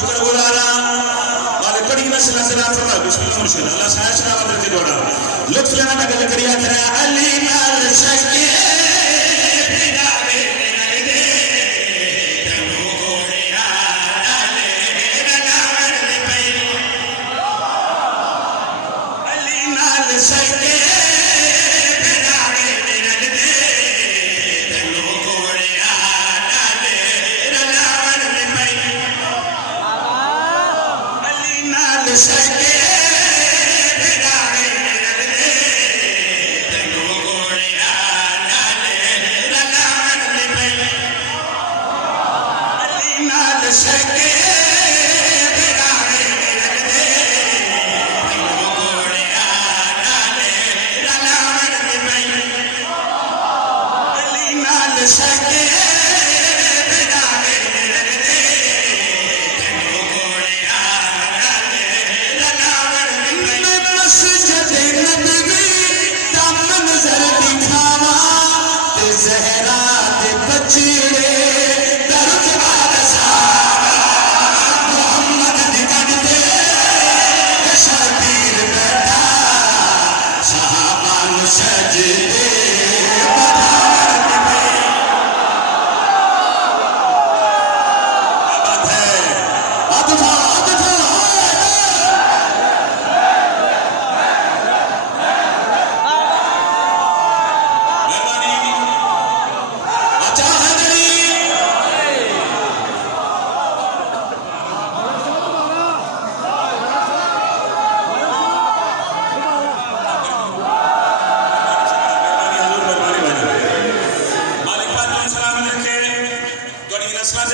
शुक्रगुजारा मालिक पड़ी ना सलाह सलाह फरमा बिस्मिल्लाह मुर्शिद अल्लाह साया सलाम अंदर के दोड़ा लुत्फ लेना मैं गल करिया तेरा अली नाल शक्के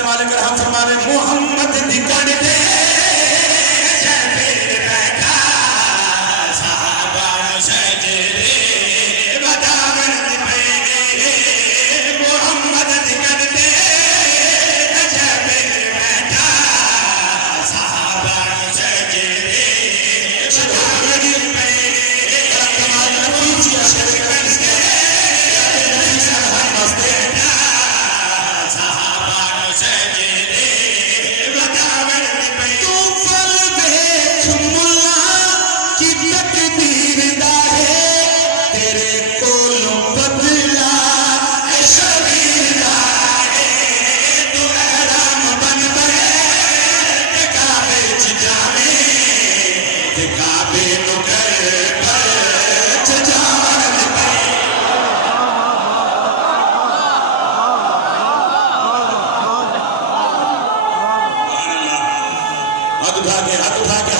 मालिक रहम फरमावे मोहम्मद दिकड़ दे हाथ उठा के